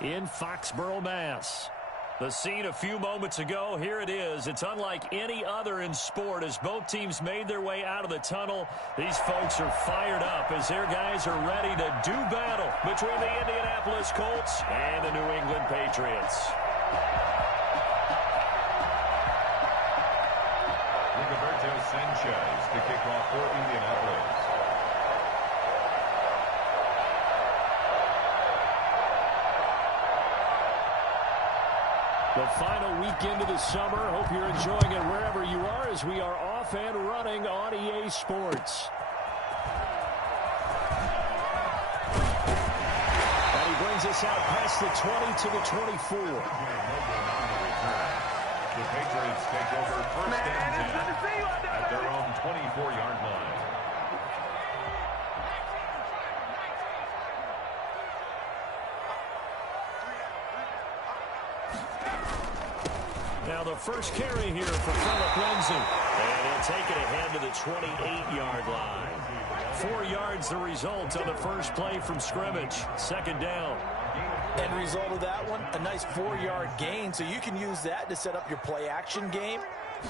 in Foxborough, Mass. The scene a few moments ago, here it is. It's unlike any other in sport as both teams made their way out of the tunnel. These folks are fired up as their guys are ready to do battle between the Indianapolis Colts and the New England Patriots. Roberto Sanchez to kick off for Indianapolis. The final weekend of the summer. Hope you're enjoying it wherever you are as we are off and running on EA Sports. And he brings us out past the 20 to the 24. The Patriots take over first and 10 at their own 24-yard line. Now the first carry here for Phillip Lindsay. And he'll take it ahead to the 28-yard line. 4 yards the result on the first play from scrimmage. Second down. End result of that one, a nice 4-yard gain, so you can use that to set up your play-action game,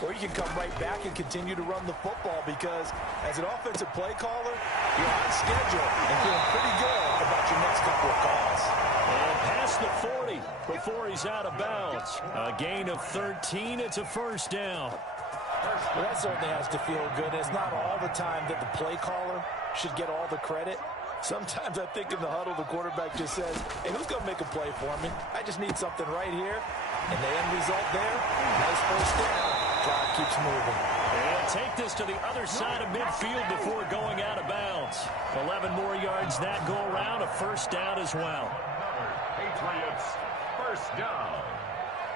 or you can come right back and continue to run the football because as an offensive play caller, you're on schedule and feeling pretty good about your next couple of calls. And past the 40 before he's out of bounds. A gain of 13. It's a first down. Well, that certainly has to feel good. It's not all the time that the play caller should get all the credit. Sometimes I think in the huddle, the quarterback just says, hey, who's going to make a play for me? I just need something right here. And the end result there, nice first down. Drive keeps moving. And take this to the other side of midfield before going out of bounds. 11 more yards that go around, a first down as well. Patriots, first down.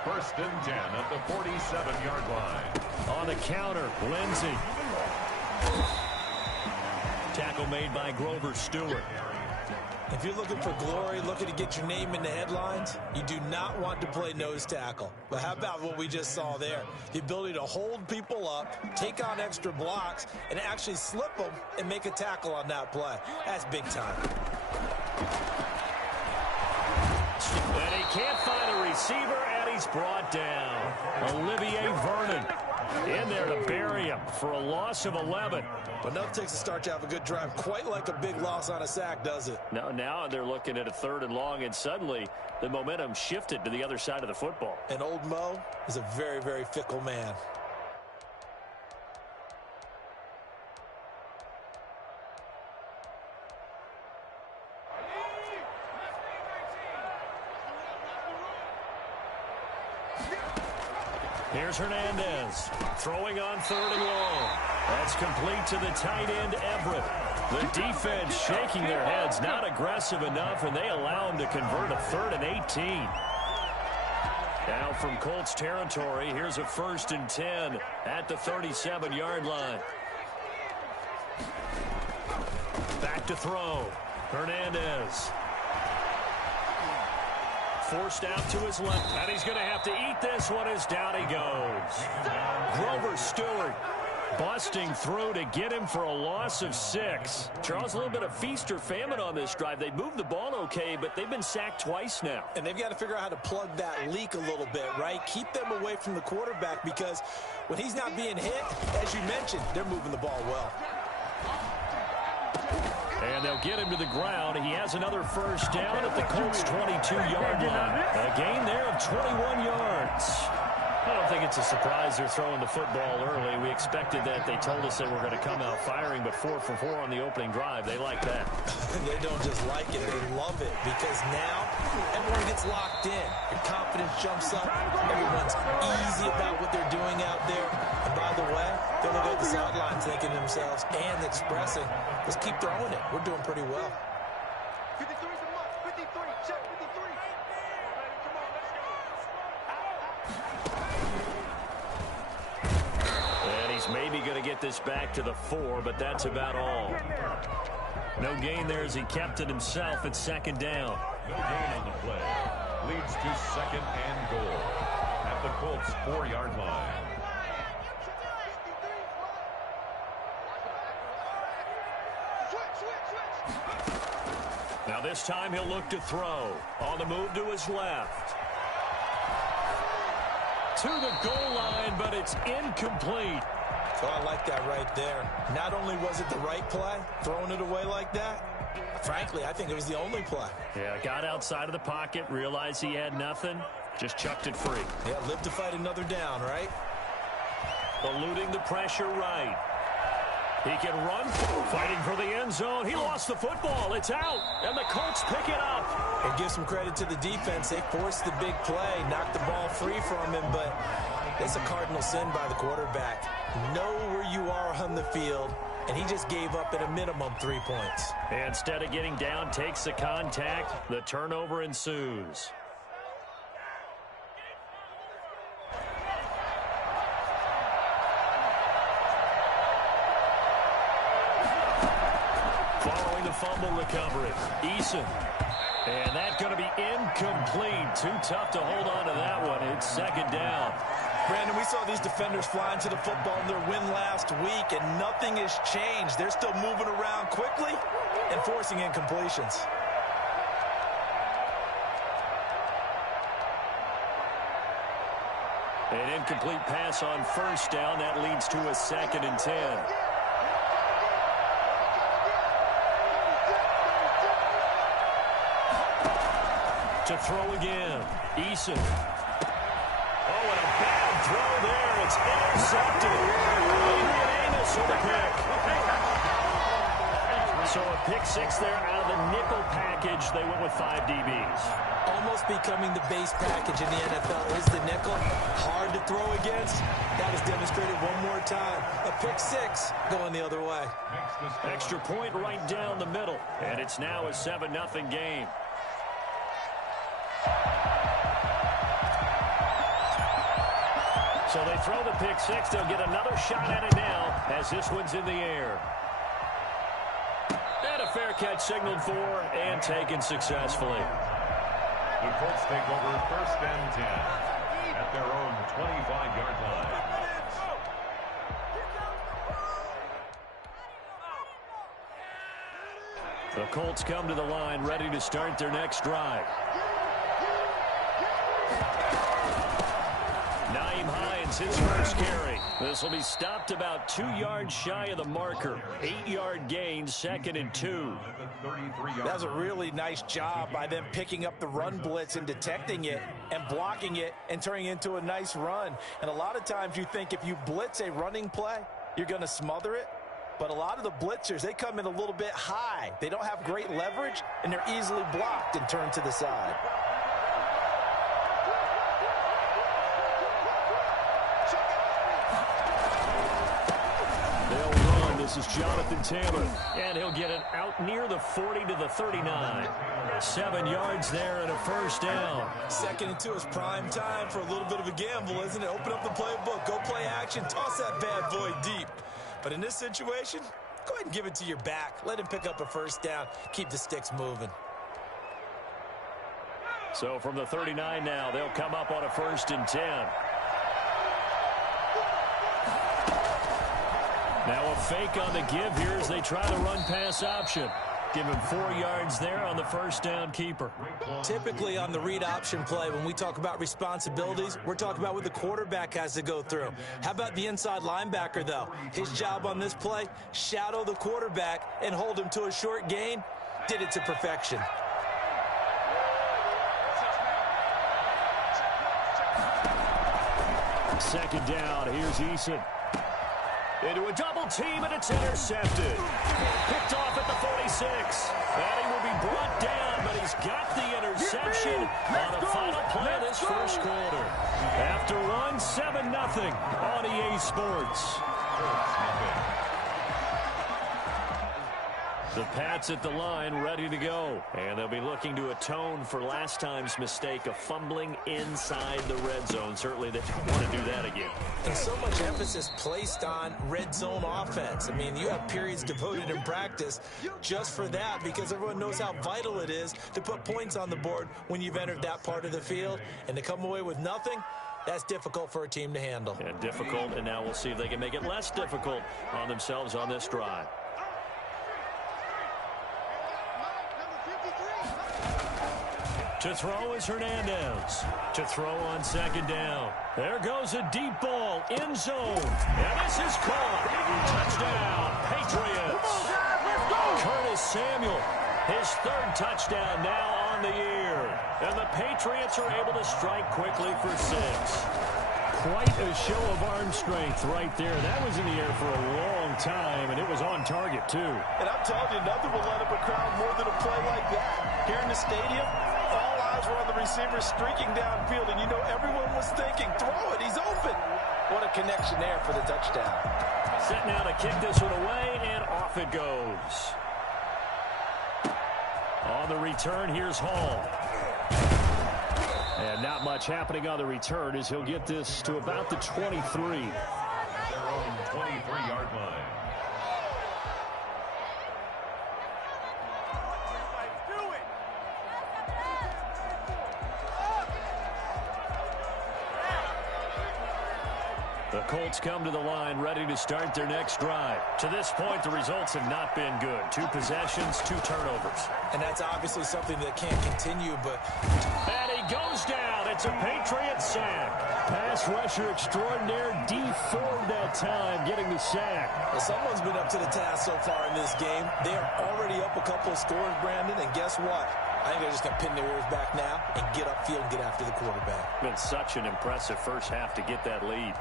First and 10 at the 47-yard line. On the counter, Lindsay. Tackle made by Grover Stewart. If you're looking for glory, looking to get your name in the headlines, you do not want to play nose tackle. But how about what we just saw there? The ability to hold people up, take on extra blocks, and actually slip them and make a tackle on that play. That's big time. And he can't find a receiver, and he's brought down. Olivier Vernon in there to bury him for a loss of 11. But enough takes to start to have a good drive, quite like a big loss on a sack, does it? Now they're looking at a 3rd and long, and suddenly the momentum shifted to the other side of the football. And old Mo is a very, very fickle man. Here's Hernandez throwing on 3rd and long. That's complete to the tight end, Everett. The defense shaking their heads, not aggressive enough, and they allow him to convert a 3rd and 18. Now from Colts territory, here's a 1st and 10 at the 37-yard line. Back to throw. Hernandez. Forced out to his left, and he's going to have to eat this one as down he goes. Grover Stewart busting through to get him for a loss of 6. Charles, a little bit of feast or famine on this drive. They moved the ball okay, but they've been sacked twice now. And they've got to figure out how to plug that leak a little bit, right? Keep them away from the quarterback because when he's not being hit, as you mentioned, they're moving the ball well. And they'll get him to the ground. He has another first down at the Colts' 22-yard line. A gain there of 21 yards. I don't think it's a surprise they're throwing the football early. We expected that. They told us they were going to come out firing, but 4 for 4 on the opening drive. They like that. They don't just like it. They love it because now everyone gets locked in. Your confidence jumps up. Everyone's easy about what they're doing out there. And by the way, they're looking at the sidelines thinking to themselves and expressing, let's keep throwing it. We're doing pretty well. 53's a must. 53. Check 53. Come on, let's go. And he's maybe going to get this back to the 4, but that's about all. No gain there as he kept it himself at 2nd down. No gain on the play. Leads to 2nd and goal at the Colts' 4-yard line. Now this This time he'll look to throw. On the move to his left. To the goal line, but it's incomplete. So I like that right there. Not only was it the right play, throwing it away like that, frankly, I think it was the only play. Yeah, got outside of the pocket, realized he had nothing, just chucked it free. Yeah, live to fight another down, right? Eluding the pressure right. He can run, fighting for the end zone. He lost the football. It's out, and the Colts pick it up. And give some credit to the defense. They forced the big play, knocked the ball free from him, but it's a cardinal sin by the quarterback. Know where you are on the field, and he just gave up at a minimum 3 points. Instead of getting down, takes the contact. The turnover ensues. Following the fumble recovery, Eason. And that's going to be incomplete. Too tough to hold on to that one. It's second down. Brandon, we saw these defenders flying to the football in their win last week, and nothing has changed. They're still moving around quickly and forcing incompletions. An incomplete pass on first down. That leads to a 2nd and 10. To throw again. Eason. Oh, and a bad throw there. It's intercepted. Adrian Amos with a pick. So a pick 6 there out of the nickel package. They went with 5 DBs. Almost becoming the base package in the NFL is the nickel. Hard to throw against. That was demonstrated one more time. A pick 6 going the other way. Extra point right down the middle. And it's now a 7-0 game. So they throw the pick 6. They'll get another shot at it now as this one's in the air. And a fair catch signaled for and taken successfully. The Colts take over 1st and 10 at their own 25-yard line. The Colts come to the line ready to start their next drive. Naeem Hines, his first carry. This will be stopped about 2 yards shy of the marker. 8-yard gain, 2nd and 2. That was a really nice job by them picking up the run blitz and detecting it and blocking it and turning it into a nice run. And a lot of times you think if you blitz a running play, you're going to smother it. But a lot of the blitzers, they come in a little bit high. They don't have great leverage, and they're easily blocked and turned to the side. This is Jonathan Taylor, and he'll get it out near the 40 to the 39. 7 yards there and a first down. 2nd and 2 is prime time for a little bit of a gamble, isn't it? Open up the playbook, go play action, toss that bad boy deep. But in this situation, go ahead and give it to your back. Let him pick up a first down. Keep the sticks moving. So from the 39 now, they'll come up on a 1st and 10. Now a fake on the give here as they try the run-pass option. Give him 4 yards there on the first down keeper. Typically on the read option play, when we talk about responsibilities, we're talking about what the quarterback has to go through. How about the inside linebacker, though? His job on this play, shadow the quarterback and hold him to a short gain. Did it to perfection. Second down, here's Eason. Into a double team, and it's intercepted. Picked off at the 46. And he will be brought down, but he's got the interception on the final play of this first quarter. After one, 7-0 on EA Sports. The Pats at the line, ready to go. And they'll be looking to atone for last time's mistake of fumbling inside the red zone. Certainly they want to do that again. And so much emphasis placed on red zone offense. I mean, you have periods devoted in practice just for that because everyone knows how vital it is to put points on the board when you've entered that part of the field. And to come away with nothing, that's difficult for a team to handle. And difficult, and now we'll see if they can make it less difficult on themselves on this drive. To throw is Hernandez. To throw on second down. There goes a deep ball. End zone. And this is caught. Touchdown, Patriots. Curtis Samuel, his third touchdown now on the year. And the Patriots are able to strike quickly for 6. Quite a show of arm strength right there. That was in the air for a long time, and it was on target, too. And I'm telling you, nothing will let up a crowd more than a play like that. Here in the stadium, all eyes were on the receiver streaking downfield, and you know everyone was thinking, throw it, he's open. What a connection there for the touchdown. Set now to kick this one away, and off it goes. On the return, here's Hall. And not much happening on the return as he'll get this to about the 23. Their own 23-yard line. The Colts come to the line ready to start their next drive. To this point, the results have not been good. 2 possessions, 2 turnovers. And that's obviously something that can't continue, but... And he goes down. It's a Patriot sack. Pass rusher extraordinaire, deformed that time, getting the sack. Well, someone's been up to the task so far in this game. They are already up a couple of scores, Brandon, and guess what? I think they're just going to pin their ears back now and get upfield and get after the quarterback. Been such an impressive first half to get that lead.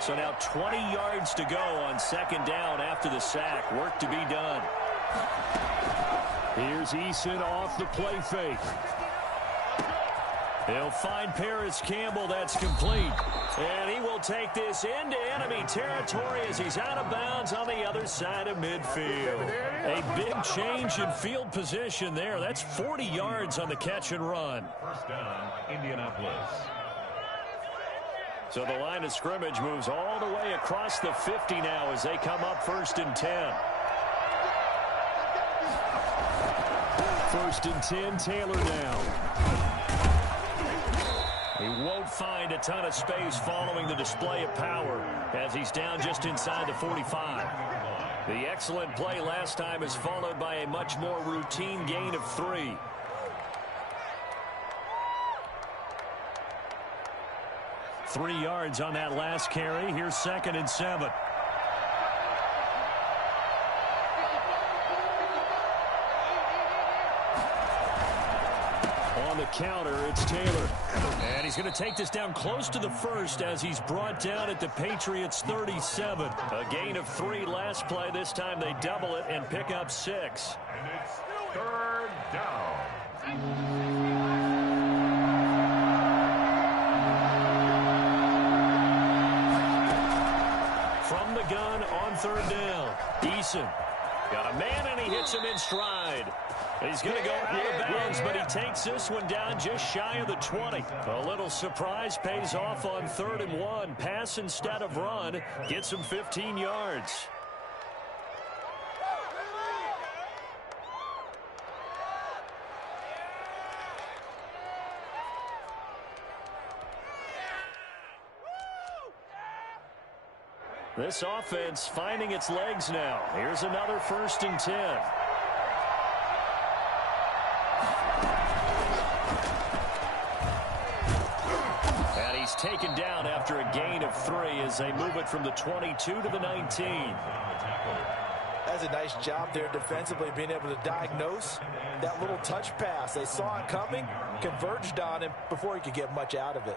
So now 20 yards to go on second down after the sack. Work to be done. Here's Eason off the play fake. He'll find Paris Campbell. That's complete. And he will take this into enemy territory as he's out of bounds on the other side of midfield. A big change in field position there. That's 40 yards on the catch and run. First down, Indianapolis. So the line of scrimmage moves all the way across the 50 now as they come up 1st and 10. 1st and 10, Taylor now. He won't find a ton of space following the display of power as he's down just inside the 45. The excellent play last time is followed by a much more routine gain of 3. Three yards on that last carry. Here's 2nd and 7. On the counter, it's Taylor. And he's going to take this down close to the 1st as he's brought down at the Patriots' 37. A gain of 3 last play. This time they double it and pick up 6. And it's 3rd down. From the gun on 3rd down. Eason got a man, and he hits him in stride. He's going to go out of bounds, but he takes this one down just shy of the 20. A little surprise pays off on 3rd and 1. Pass instead of run. Gets him 15 yards. This offense finding its legs now. Here's another 1st and 10. And he's taken down after a gain of 3 as they move it from the 22 to the 19. That's a nice job there defensively, being able to diagnose that little touch pass. They saw it coming, converged on him before he could get much out of it.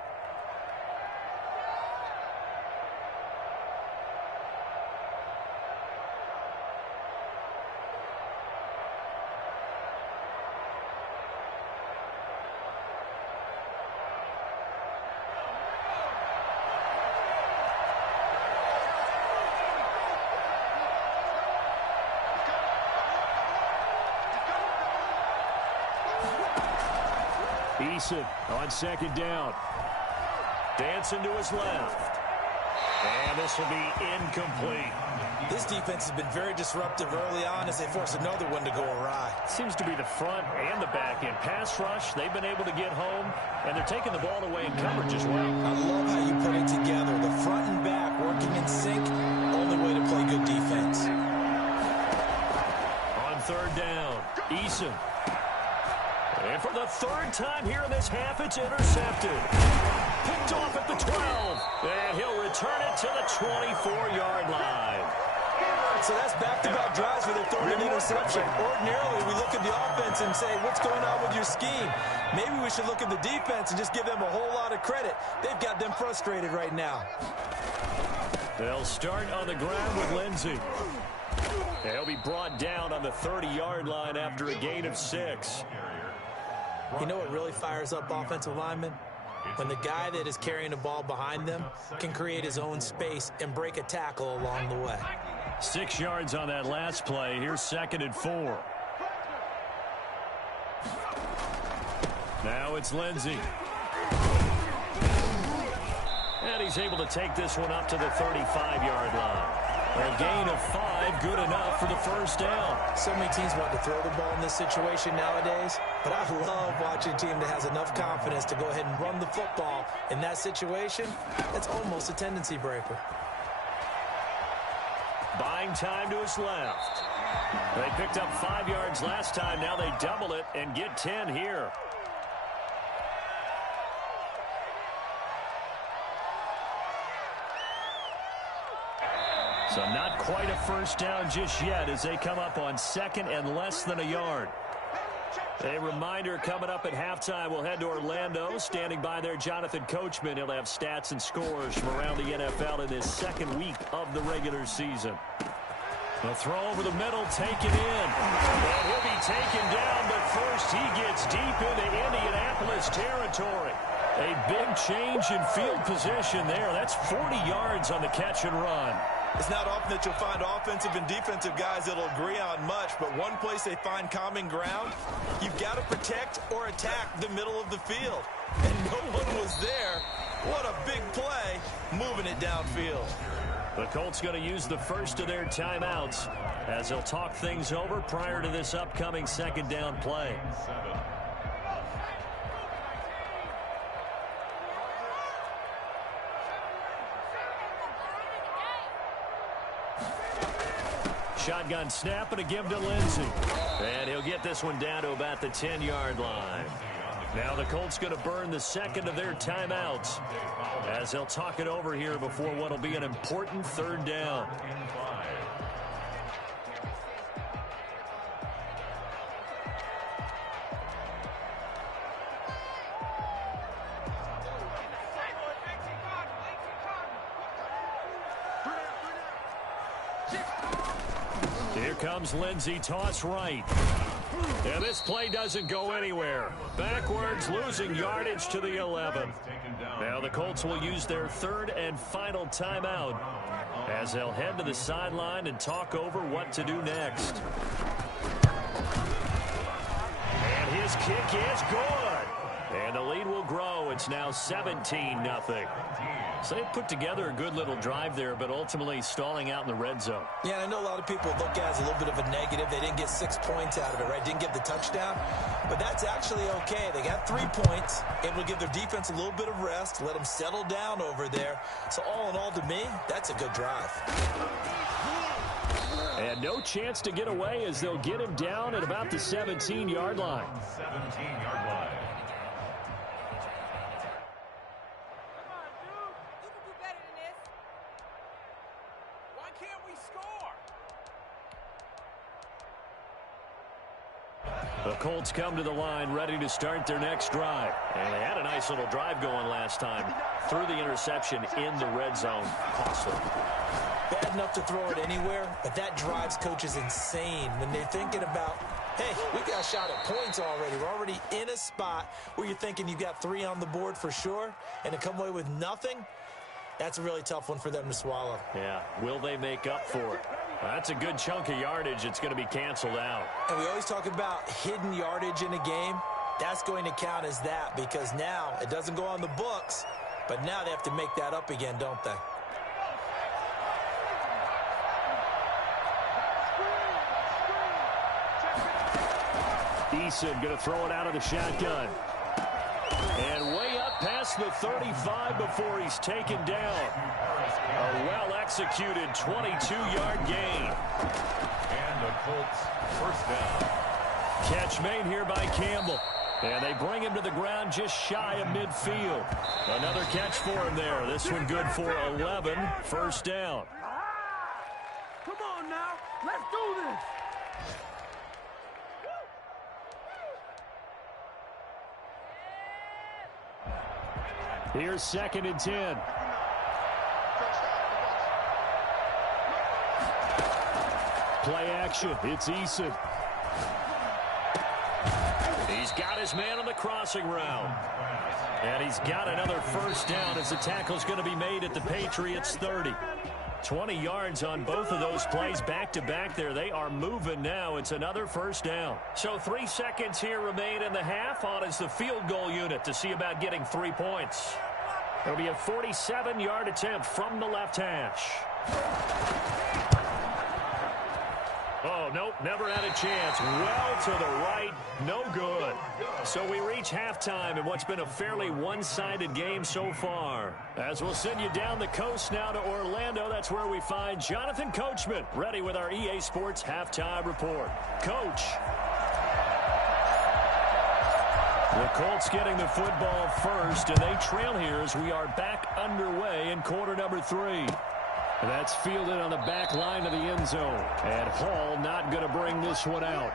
Eason on 2nd down. Dancing to his left. And this will be incomplete. This defense has been very disruptive early on as they force another one to go awry. Seems to be the front and the back end. Pass rush, they've been able to get home, and they're taking the ball away in coverage as well. I love how you put it together. The front and back working in sync, only way to play good defense. On 3rd down, Eason And for the third time here in this half, it's intercepted. Picked off at the 12. And he'll return it to the 24-yard line. So that's back-to-back drives where they throw an interception. Ordinarily, we look at the offense and say, what's going on with your scheme? Maybe we should look at the defense and just give them a whole lot of credit. They've got them frustrated right now. They'll start on the ground with Lindsey. He'll be brought down on the 30-yard line after a gain of 6. You know what really fires up offensive linemen? When the guy that is carrying the ball behind them can create his own space and break a tackle along the way. 6 yards on that last play. Here's 2nd and 4. Now it's Lindsey. And he's able to take this one up to the 35-yard line. A gain of 5, good enough for the first down. So many teams want to throw the ball in this situation nowadays, but I love watching a team that has enough confidence to go ahead and run the football in that situation. That's almost a tendency breaker. Buying time to his left. They picked up 5 yards last time. Now they double it and get 10 here. So not quite a first down just yet as they come up on 2nd and less than a yard. A reminder coming up at halftime, we'll head to Orlando. Standing by there, Jonathan Coachman. He'll have stats and scores from around the NFL in this 2nd week of the regular season. The throw over the middle, taken in. And he'll be taken down, but first he gets deep into Indianapolis territory. A big change in field position there. That's 40 yards on the catch and run. It's not often that you'll find offensive and defensive guys that'll agree on much, but one place they find common ground, you've got to protect or attack the middle of the field. And no one was there. What a big play, moving it downfield. The Colts going to use the first of their timeouts as they'll talk things over prior to this upcoming 2nd down play. Shotgun snap and a give to Lindsey. And he'll get this one down to about the 10-yard line. Now the Colts going to burn the 2nd of their timeouts as they'll talk it over here before what will be an important 3rd down. Here comes Lindsey, toss right. And this play doesn't go anywhere. Backwards, losing yardage to the 11. Now the Colts will use their 3rd and final timeout as they'll head to the sideline and talk over what to do next. And his kick is good. And the lead will grow. It's now 17-0. So they put together a good little drive there, but ultimately stalling out in the red zone. Yeah, and I know a lot of people look at it as a little bit of a negative. They didn't get 6 points out of it, right? Didn't get the touchdown. But that's actually okay. They got 3 points, able to give their defense a little bit of rest, let them settle down over there. So all in all, to me, that's a good drive. And no chance to get away as they'll get him down at about the 17-yard line. 17-yard line. The Colts come to the line ready to start their next drive. And they had a nice little drive going last time. Threw the interception in the red zone. Costly. Bad enough to throw it anywhere, but that drives coaches insane when they're thinking about, hey, we got a shot at points already. We're already in a spot where you're thinking you got 3 on the board for sure, and to come away with nothing, that's a really tough one for them to swallow. Yeah, will they make up for it? That's a good chunk of yardage. It's going to be canceled out. And we always talk about hidden yardage in a game. That's going to count as that because now it doesn't go on the books, but now they have to make that up again, don't they? Eason going to throw it out of the shotgun. And way up past the 35 before he's taken down. A well-executed 22-yard gain. And the Colts first down. Catch made here by Campbell. And they bring him to the ground just shy of midfield. Another catch for him there. This one good for 11. First down. Come on now. Let's do this. Here's 2nd and 10. Play action. It's Eason. He's got his man on the crossing route. And he's got another first down as the tackle's going to be made at the Patriots' 30. 20 yards on both of those plays back-to-back there. They are moving now. It's another first down. So 3 seconds here remain in the half. On is the field goal unit to see about getting 3 points. It'll be a 47-yard attempt from the left hash. Oh, nope, never had a chance. Well to the right, no good. So we reach halftime in what's been a fairly one-sided game so far. As we'll send you down the coast now to Orlando, that's where we find Jonathan Coachman, ready with our EA Sports Halftime Report. Coach. The Colts getting the football first, and they trail here as we are back underway in quarter number 3. That's fielded on the back line of the end zone. And Hall not going to bring this one out.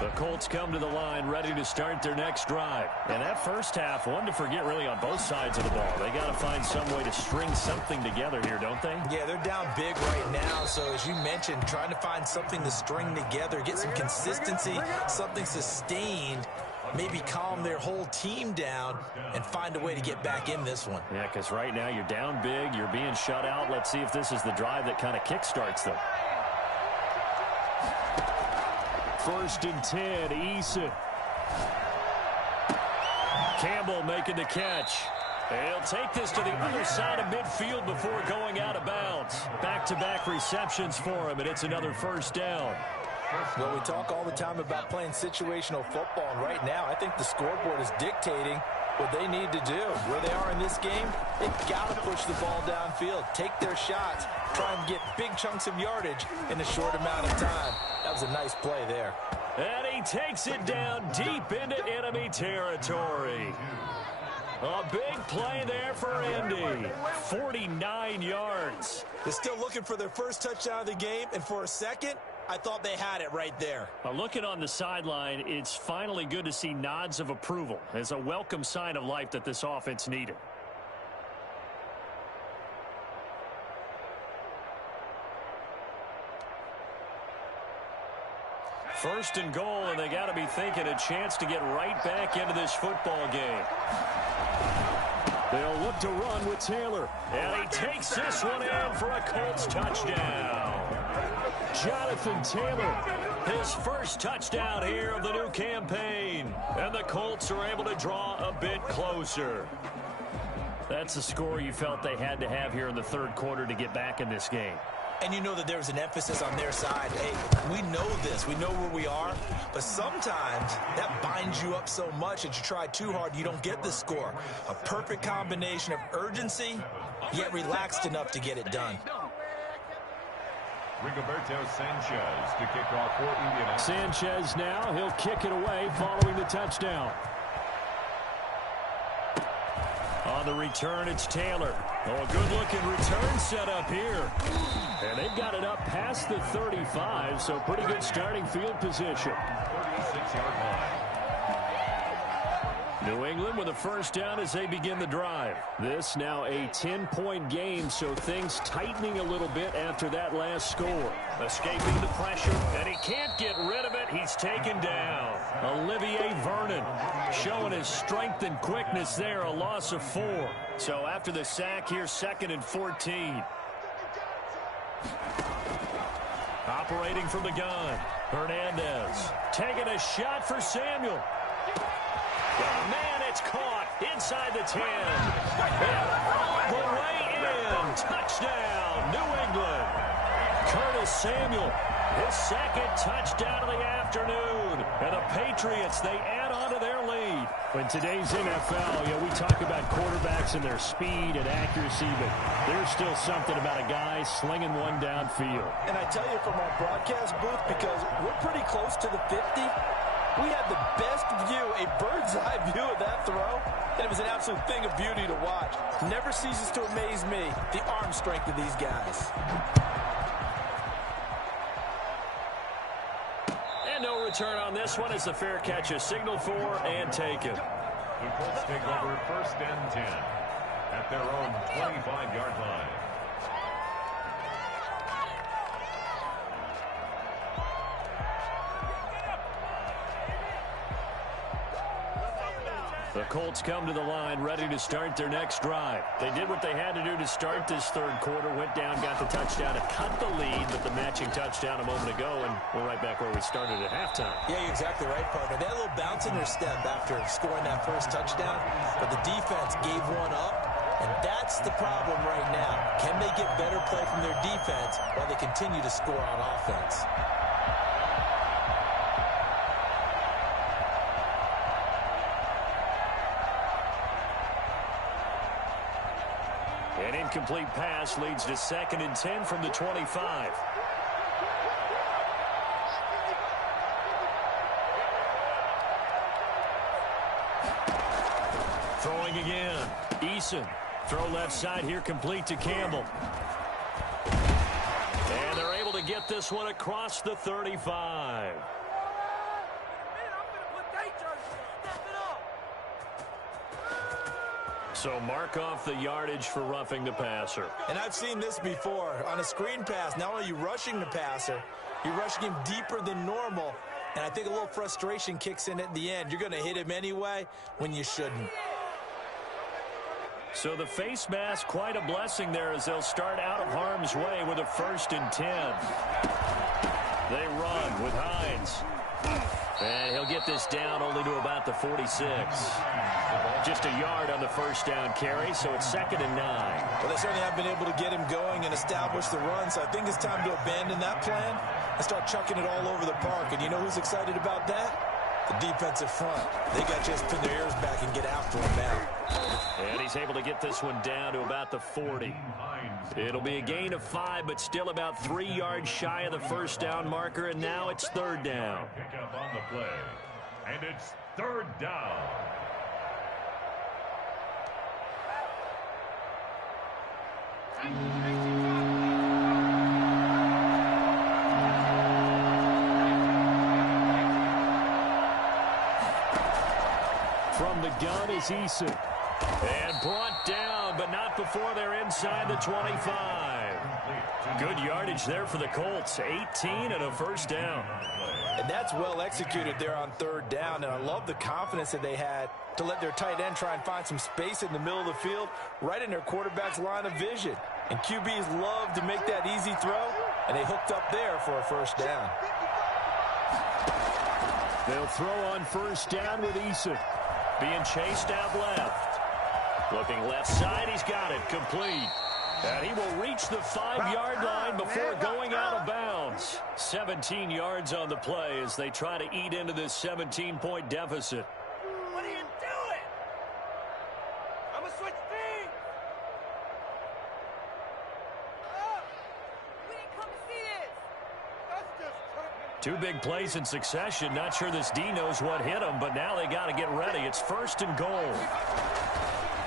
The Colts come to the line ready to start their next drive. And that first half, one to forget really on both sides of the ball. They got to find some way to string something together here, don't they? Yeah, they're down big right now. So as you mentioned, trying to find something to string together, get some consistency, something sustained, maybe calm their whole team down and find a way to get back in this one. Yeah, because right now you're down big, you're being shut out. Let's see if this is the drive that kind of kickstarts them. 1st and 10, Eason. Campbell making the catch. He'll take this to the other side of midfield before going out of bounds. Back-to-back receptions for him, and it's another first down. Well, we talk all the time about playing situational football, and right now I think the scoreboard is dictating what they need to do. Where they are in this game, they've got to push the ball downfield, take their shots, try and get big chunks of yardage in a short amount of time. That was a nice play there. And he takes it down deep into enemy territory. A big play there for Indy. 49 yards. They're still looking for their first touchdown of the game, and for a second, I thought they had it right there. Looking on the sideline, it's finally good to see nods of approval. It's a welcome sign of life that this offense needed. First and goal, and they got to be thinking a chance to get right back into this football game. They'll look to run with Taylor, and he takes this one in for a Colts touchdown. Jonathan Taylor, his first touchdown here of the new campaign, and the Colts are able to draw a bit closer. That's the score you felt they had to have here in the third quarter to get back in this game. And you know that there's an emphasis on their side. Hey, we know this. We know where we are. But sometimes that binds you up so much that you try too hard, you don't get the score. A perfect combination of urgency, yet relaxed enough to get it done. Rigoberto Sanchez to kick off for Indianapolis. Sanchez now, he'll kick it away following the touchdown. On the return, it's Taylor. Oh, a good-looking return set up here. And they've got it up past the 35, so pretty good starting field position. 36-yard line. New England with a first down as they begin the drive. This now a 10-point game, so things tightening a little bit after that last score. Escaping the pressure, and he can't get rid of it. He's taken down. Olivier Vernon showing his strength and quickness there, a loss of 4. So after the sack, here's 2nd and 14. Operating from the gun, Hernandez taking a shot for Samuel. Oh, man, it's caught inside the 10. And the way in. Touchdown, New England. Curtis Samuel, his second touchdown And the Patriots, they add on to their lead. In today's NFL, we talk about quarterbacks and their speed and accuracy, but there's still something about a guy slinging one downfield. And I tell you from our broadcast booth, because we're pretty close to the 50, we had the best view, a bird's-eye view of that throw, and it was an absolute thing of beauty to watch. Never ceases to amaze me, the arm strength of these guys. No return on this one as the fair catch is signaled for and taken. The Colts take over 1st and 10 at their own 25-yard line. The Colts come to the line ready to start their next drive. They did what they had to do to start this third quarter, went down, got the touchdown to cut the lead, but the matching touchdown a moment ago, and we're right back where we started at halftime. Yeah, you're exactly right, partner. They had a little bounce in their step after scoring that first touchdown, but the defense gave one up, and that's the problem right now. Can they get better play from their defense while they continue to score on offense? An incomplete pass leads to 2nd and 10 from the 25. Throwing again. Eason. Throw left side here, complete to Campbell. And they're able to get this one across the 35. So mark off the yardage for roughing the passer. And I've seen this before. On a screen pass, not only are you rushing the passer, you're rushing him deeper than normal. And I think a little frustration kicks in at the end. You're going to hit him anyway when you shouldn't. So the face mask, quite a blessing there as they'll start out of harm's way with a 1st and 10. They run with Hines. And he'll get this down only to about the 46. Just a yard on the first down carry, so it's 2nd and 9. Well, they certainly have been able to get him going and establish the run, so I think it's time to abandon that plan and start chucking it all over the park. And you know who's excited about that? The defensive front. They got to just pin their ears back and get after him now. And he's able to get this one down to about the 40. It'll be a gain of 5, but still about 3 yards shy of the first down marker, and now it's 3rd down. Pick up on the play, and it's 3rd down. From the gun is Eason. And brought down, but not before they're inside the 25. Good yardage there for the Colts. 18 and a first down. And that's well executed there on 3rd down. And I love the confidence that they had to let their tight end try and find some space in the middle of the field, right in their quarterback's line of vision. And QBs love to make that easy throw, and they hooked up there for a first down. They'll throw on first down with Eason. Being chased out left. Looking left side, he's got it, complete. And he will reach the 5-yard line before going out of bounds. 17 yards on the play as they try to eat into this 17-point deficit. What are you doing? I'm going to switch teams. We didn't come to see this. That's just 2 big plays in succession. Not sure this D knows what hit him, but now they got to get ready. It's 1st and goal.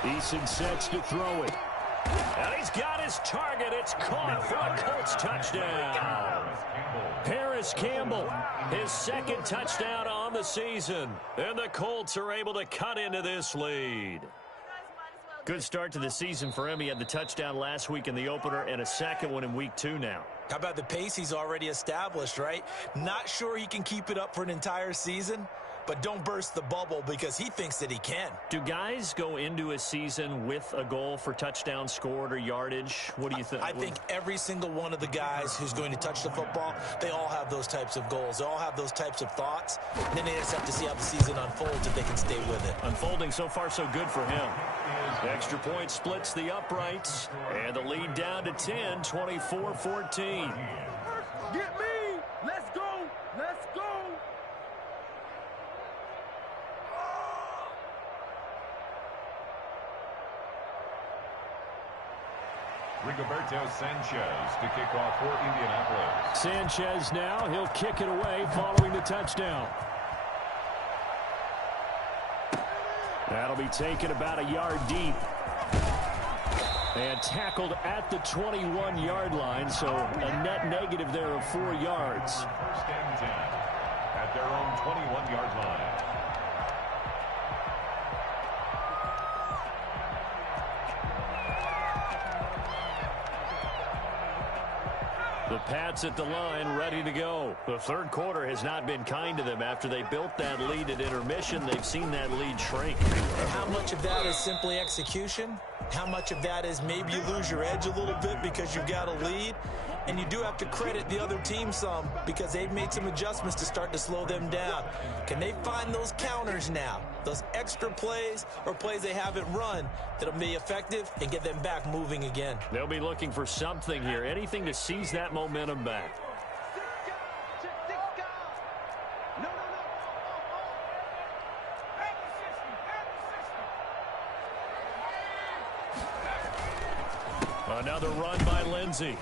Eason sets to throw it. And he's got his target. It's caught for a Colts touchdown. Paris Campbell, his 2nd touchdown on the season. And the Colts are able to cut into this lead. Good start to the season for him. He had the touchdown last week in the opener and a 2nd one in week 2 now. How about the pace he's already established, right? Not sure he can keep it up for an entire season, but don't burst the bubble because he thinks that he can. Do guys go into a season with a goal for touchdown scored or yardage? What do you think? I think every single one of the guys who's going to touch the football, they all have those types of goals. They all have those types of thoughts. And then they just have to see how the season unfolds if they can stay with it. Unfolding so far so good for him. Extra point splits the uprights. And the lead down to 10, 24-14. Get me! Let's go! Let's go! Rigoberto Sanchez to kick off for Indianapolis. Sanchez now, he'll kick it away following the touchdown. That'll be taken about a yard deep. And tackled at the 21-yard line, so a net negative there of 4 yards. First and 10 at their own 21-yard line. The Pats at the line, ready to go. The third quarter has not been kind to them. After they built that lead at intermission, they've seen that lead shrink. And how much of that is simply execution? How much of that is maybe you lose your edge a little bit because you've got a lead? And you do have to credit the other team some because they've made some adjustments to start to slow them down. Can they find those counters now, those extra plays or plays they haven't run that'll be effective and get them back moving again? They'll be looking for something here, anything to seize that momentum back. Another run by Lindsey.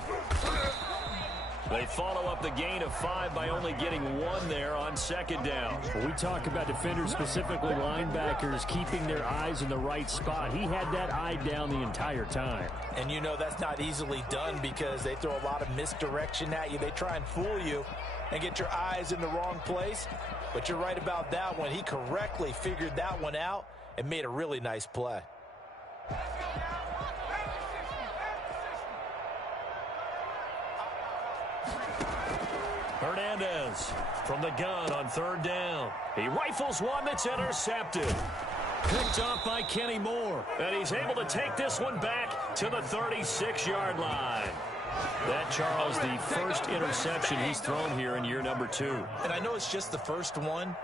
They follow up the gain of 5 by only getting 1 there on second down. When we talk about defenders, specifically linebackers, keeping their eyes in the right spot, he had that eye down the entire time. And you know that's not easily done because they throw a lot of misdirection at you. They try and fool you and get your eyes in the wrong place. But you're right about that one. He correctly figured that one out and made a really nice play. Hernandez from the gun on third down. He rifles one that's intercepted. Picked off by Kenny Moore. And he's able to take this one back to the 36-yard line. That, Charles, the first interception he's thrown here in year number 2. And I know it's just the first one,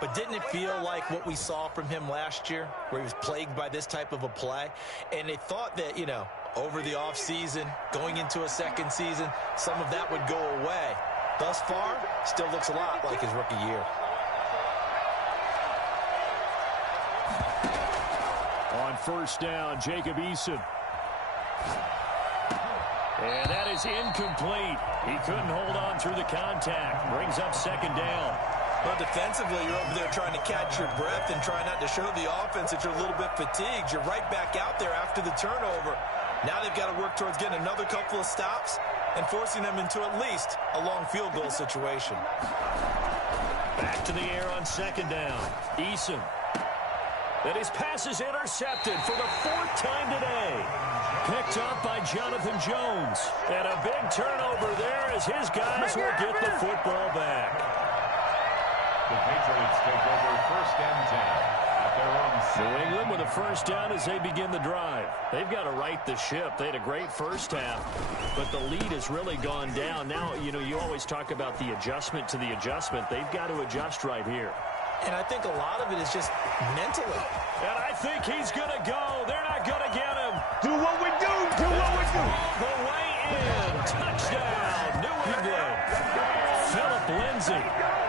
but didn't it feel like what we saw from him last year, where he was plagued by this type of a play? And they thought that, you know, over the offseason, going into a second season, some of that would go away. Thus far, still looks a lot like his rookie year. On first down, Jacob Eason. And that is incomplete. He couldn't hold on through the contact. Brings up second down. Well, defensively, you're over there trying to catch your breath and try not to show the offense that you're a little bit fatigued. You're right back out there after the turnover. Now they've got to work towards getting another couple of stops and forcing them into at least a long field goal situation. Back to the air on second down. Eason. And his pass is intercepted for the 4th time today. Picked up by Jonathan Jones. And a big turnover there as his guys will get the football back. The Patriots take over first and 10. New England with a first down as they begin the drive. They've got to right the ship. They had a great first half, but the lead has really gone down. Now, you know, you always talk about the adjustment to the adjustment. They've got to adjust right here. And I think a lot of it is just mentally. And I think he's going to go. They're not going to get him. Do what we do. Do what we do. The way in. Touchdown, New England. Philip Lindsay,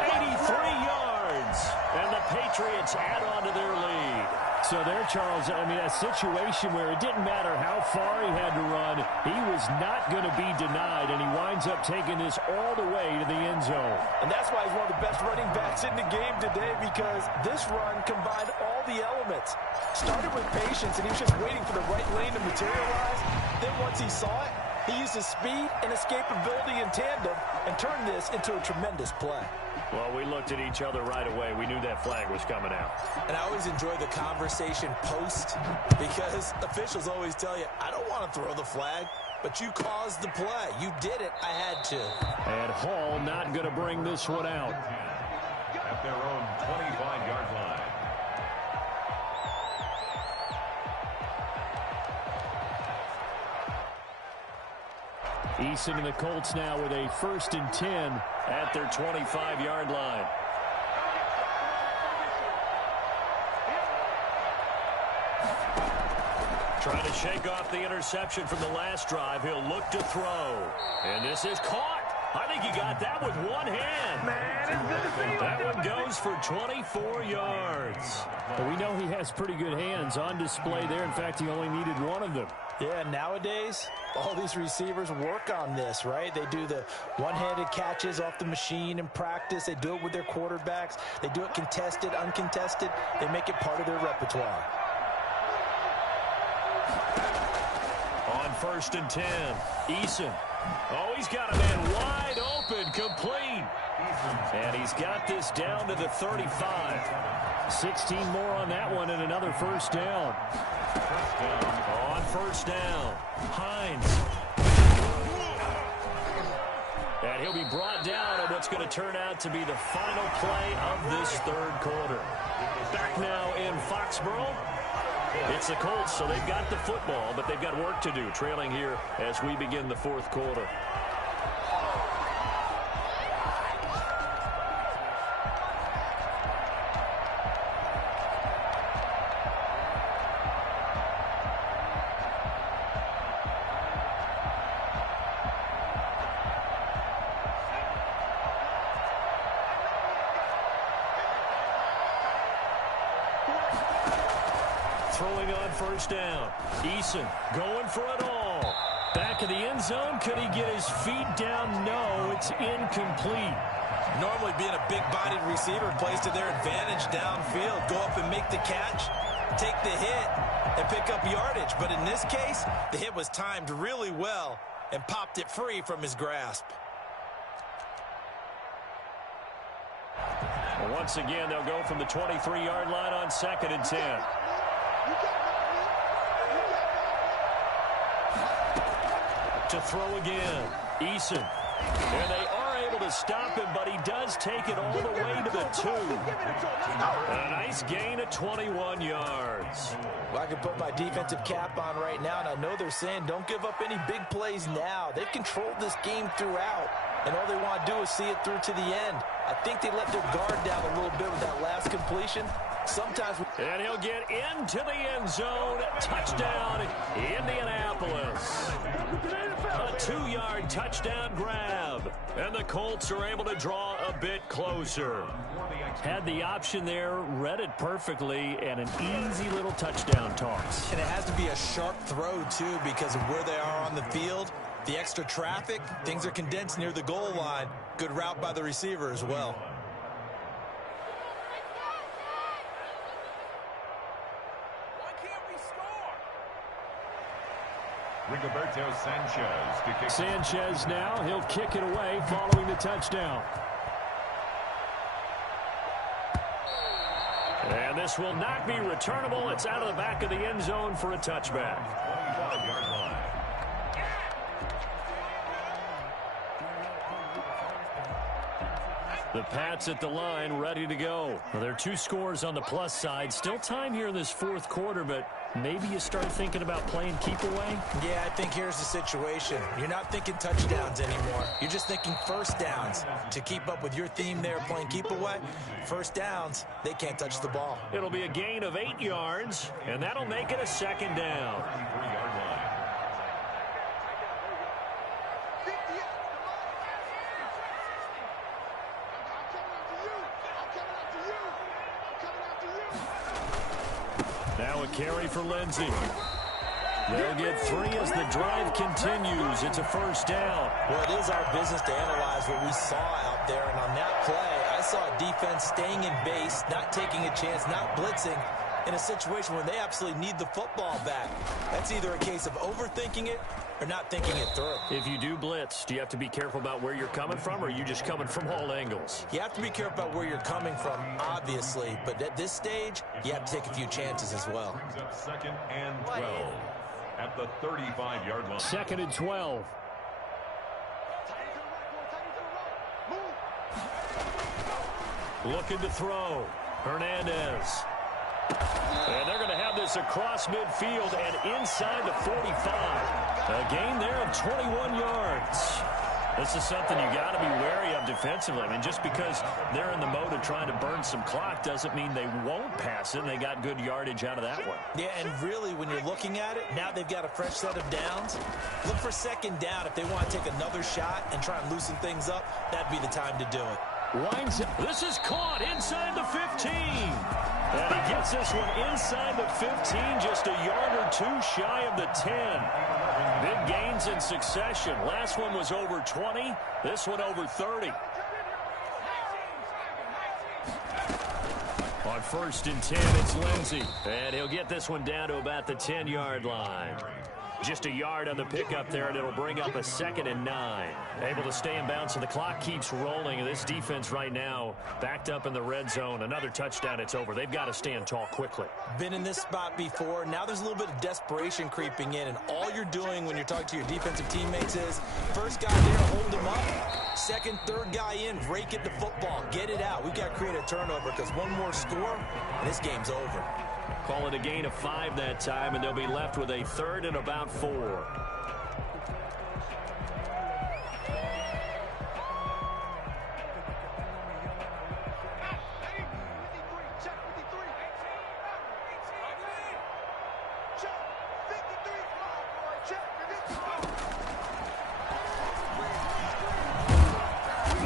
83 yards. And the Patriots add on to their lead. So there, Charles, I mean, a situation where it didn't matter how far he had to run, he was not going to be denied, and he winds up taking this all the way to the end zone. And that's why he's one of the best running backs in the game today, because this run combined all the elements. Started with patience, and he was just waiting for the right lane to materialize. Then once he saw it, he used his speed and escapability in tandem and turned this into a tremendous play. Well, we looked at each other right away. We knew that flag was coming out. And I always enjoy the conversation post because officials always tell you, I don't want to throw the flag, but you caused the play. You did it. I had to. And Hall not going to bring this one out. At their own 25-yard line. Eason and the Colts now with a 1st and 10 at their 25-yard line. Trying to shake off the interception from the last drive. He'll look to throw. And this is caught. I think he got that with one hand. Man, it's good to see you. That one goes for 24 yards. But we know he has pretty good hands on display there. In fact, he only needed one of them. Yeah, nowadays, all these receivers work on this, right? They do the one-handed catches off the machine in practice. They do it with their quarterbacks. They do it contested, uncontested. They make it part of their repertoire. On 1st and 10, Eason. Oh, he's got a man wide open, complete. And he's got this down to the 35. 16 more on that one and another first down. On 1st down, Hines. And he'll be brought down at what's going to turn out to be the final play of this 3rd quarter. Back now in Foxborough. It's the Colts, so they've got the football, but they've got work to do, trailing here as we begin the 4th quarter. Throwing on 1st down. Eason going for it all. Back of the end zone. Could he get his feet down? No, it's incomplete. Normally being a big-bodied receiver plays to their advantage downfield. Go up and make the catch, take the hit, and pick up yardage. But in this case, the hit was timed really well and popped it free from his grasp. Well, once again, they'll go from the 23-yard line on 2nd and 10. To throw again, Eason. And they are able to stop him, but he does take it all the way to the 2. And a nice gain of 21 yards. Well, I can put my defensive cap on right now, and I know they're saying don't give up any big plays now. They've controlled this game throughout, and all they want to do is see it through to the end. I think they let their guard down a little bit with that last completion. Sometimes. And he'll get into the end zone. Touchdown, Indianapolis. A 2-yard touchdown grab. And the Colts are able to draw a bit closer. Had the option there, read it perfectly, and an easy little touchdown toss. And it has to be a sharp throw, too, because of where they are on the field. The extra traffic, things are condensed near the goal line. Good route by the receiver as well. Rigoberto Sanchez to kick. Sanchez now, he'll kick it away following the touchdown. And this will not be returnable. It's out of the back of the end zone for a touchback. 25-yard line. The Pats at the line, ready to go. Well, there are 2 scores on the plus side. Still time here in this 4th quarter, but maybe you start thinking about playing keep away? Yeah, I think here's the situation. You're not thinking touchdowns anymore. You're just thinking first downs. To keep up with your theme there, playing keep away, first downs, they can't touch the ball. It'll be a gain of 8 yards, and that'll make it a 2nd down. 23-yard line. Now a carry for Lindsey. They'll get 3 as the drive continues. It's a first down. Well, it is our business to analyze what we saw out there, and on that play, I saw a defense staying in base, not taking a chance, not blitzing, in a situation where they absolutely need the football back. That's either a case of overthinking it or not thinking it through. If you do blitz, do you have to be careful about where you're coming from, or are you just coming from all angles? You have to be careful about where you're coming from, obviously, but at this stage, you have to take a few chances as well. Brings up 2nd and 12 at the 35-yard line. 2nd and 12. Looking to throw. Hernandez. And they're going to have this across midfield and inside the 45. A gain there of 21 yards. This is something you got to be wary of defensively. I mean, just because they're in the mode of trying to burn some clock doesn't mean they won't pass it. And they got good yardage out of that one. Yeah, and really, when you're looking at it, now they've got a fresh set of downs. Look for 2nd down if they want to take another shot and try and loosen things up. That'd be the time to do it. Winds up. This is caught inside the 15. And he gets this one inside the 15, just a yard or two shy of the 10. Big gains in succession. Last one was over 20. This one over 30. On 1st and 10, it's Lindsey. And he'll get this one down to about the 10-yard line. Just a yard on the pickup there, and it'll bring up a 2nd and 9. Able to stay in bounds, so the clock keeps rolling. And this defense right now backed up in the red zone. Another touchdown, it's over. They've got to stand tall quickly. Been in this spot before. Now there's a little bit of desperation creeping in, and all you're doing when you're talking to your defensive teammates is first guy there, hold him up. Second, third guy in, rake it to football. Get it out. We've got to create a turnover because one more score, and this game's over. Call it a gain of 5 that time, and they'll be left with a 3rd and about 4.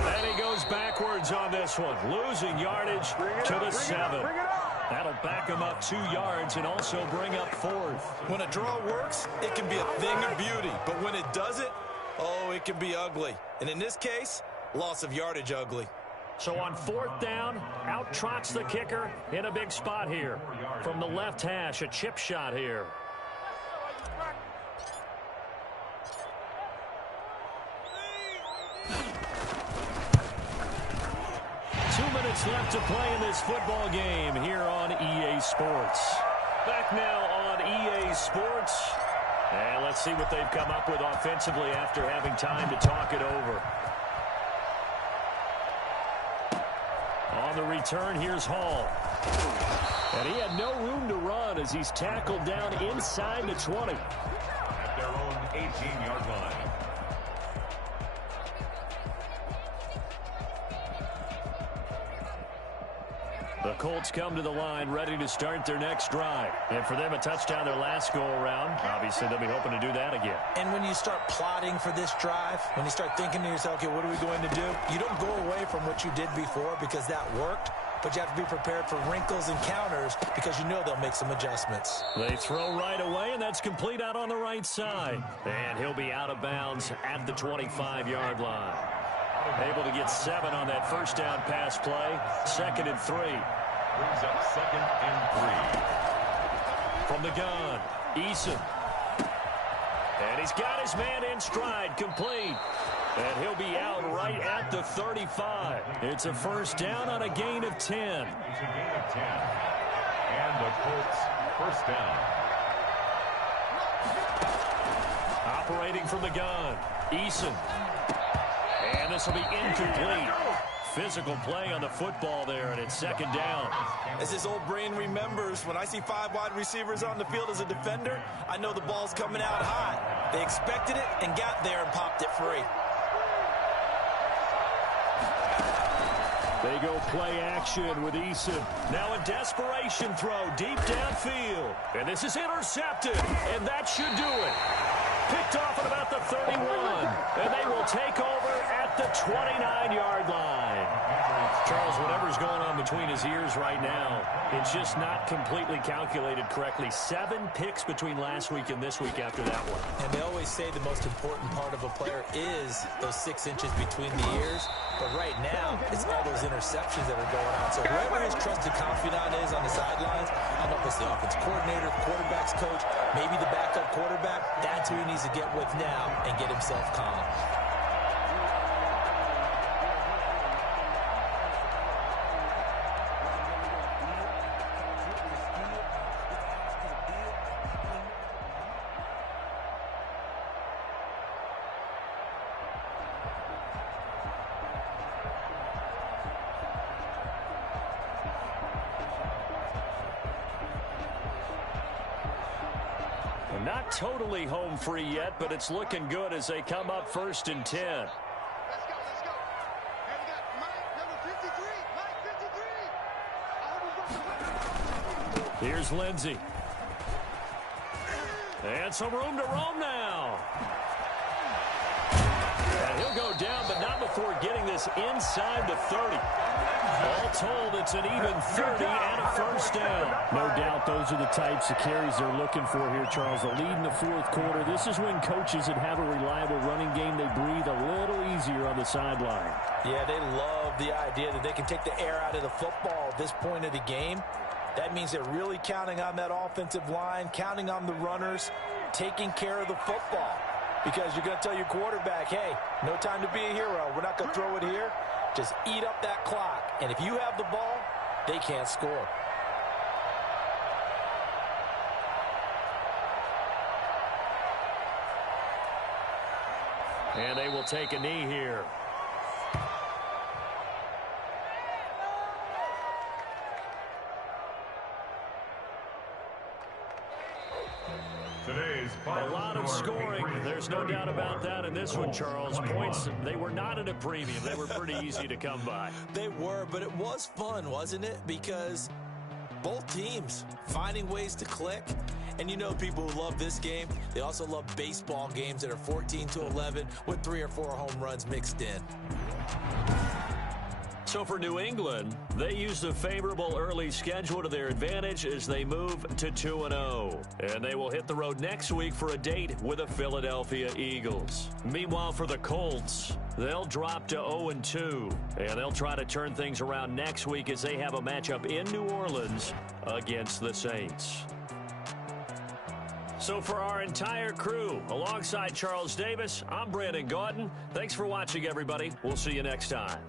And he goes backwards on this one, losing yardage to the 7. That'll back him up 2 yards and also bring up 4th. When a draw works, it can be a thing of beauty. But when it doesn't, oh, it can be ugly. And in this case, loss of yardage ugly. So on 4th down, out trots the kicker in a big spot here. From the left hash, a chip shot here. Left to play in this football game here on EA Sports. Back now on EA Sports. And let's see what they've come up with offensively after having time to talk it over. On the return, here's Hall. And he had no room to run as he's tackled down inside the 20. At their own 18-yard line. The Colts come to the line ready to start their next drive. And for them, a touchdown their last go-around. Obviously, they'll be hoping to do that again. And when you start plotting for this drive, when you start thinking to yourself, okay, what are we going to do? You don't go away from what you did before because that worked, but you have to be prepared for wrinkles and counters because you know they'll make some adjustments. They throw right away, and that's complete out on the right side. And he'll be out of bounds at the 25-yard line. Able to get 7 on that first down pass play. 2nd and 3. Brings up 2nd and 3. From the gun, Eason. And he's got his man in stride, complete. And he'll be out right at the 35. It's a first down on a gain of 10. It's a gain of 10. And the Colts first down. Operating from the gun, Eason. And this will be incomplete. Physical play on the football there, and it's 2nd down. As his old brain remembers, when I see 5 wide receivers on the field as a defender, I know the ball's coming out high. They expected it and got there and popped it free. They go play action with Eason. Now a desperation throw deep downfield. And this is intercepted, and that should do it. Picked off at about the 31, and they will take over at the 29-yard line. Charles, whatever's going on between his ears right now, it's just not completely calculated correctly. 7 picks between last week and this week after that one. And they always say the most important part of a player is those 6 inches between the ears. But right now, it's all those interceptions that are going on. So whoever his trusted confidant is on the sidelines, I don't know if it's the offense coordinator, the quarterback's coach, maybe the backup quarterback, that's who he needs to get with now and get himself calm. Not totally home free yet, but it's looking good as they come up 1st and 10. Let's go, let's go. And we got Mike, number 53. Mike 53. Here's Lindsey. And some room to roam now. And He'll go down, but not before getting this inside the 30. All told, it's an even 30 and a first down. No doubt those are the types of carries they're looking for here, Charles. The lead in the fourth quarter. This is when coaches that have a reliable running game, they breathe a little easier on the sideline. Yeah, they love the idea that they can take the air out of the football at this point of the game. That means they're really counting on that offensive line, counting on the runners, taking care of the football. Because you're going to tell your quarterback, hey, no time to be a hero. We're not going to throw it here. Just eat up that clock. And if you have the ball, they can't score. And they will take a knee here. A lot of scoring. There's no doubt about that in this one, Charles. Points, they were not at a premium. They were pretty easy to come by. They were, but it was fun, wasn't it? Because both teams finding ways to click. And you know people who love this game, they also love baseball games that are 14-11 with 3 or 4 home runs mixed in. So for New England, they use the favorable early schedule to their advantage as they move to 2-0. And they will hit the road next week for a date with the Philadelphia Eagles. Meanwhile, for the Colts, they'll drop to 0-2. And they'll try to turn things around next week as they have a matchup in New Orleans against the Saints. So for our entire crew, alongside Charles Davis, I'm Brandon Gaudin. Thanks for watching, everybody. We'll see you next time.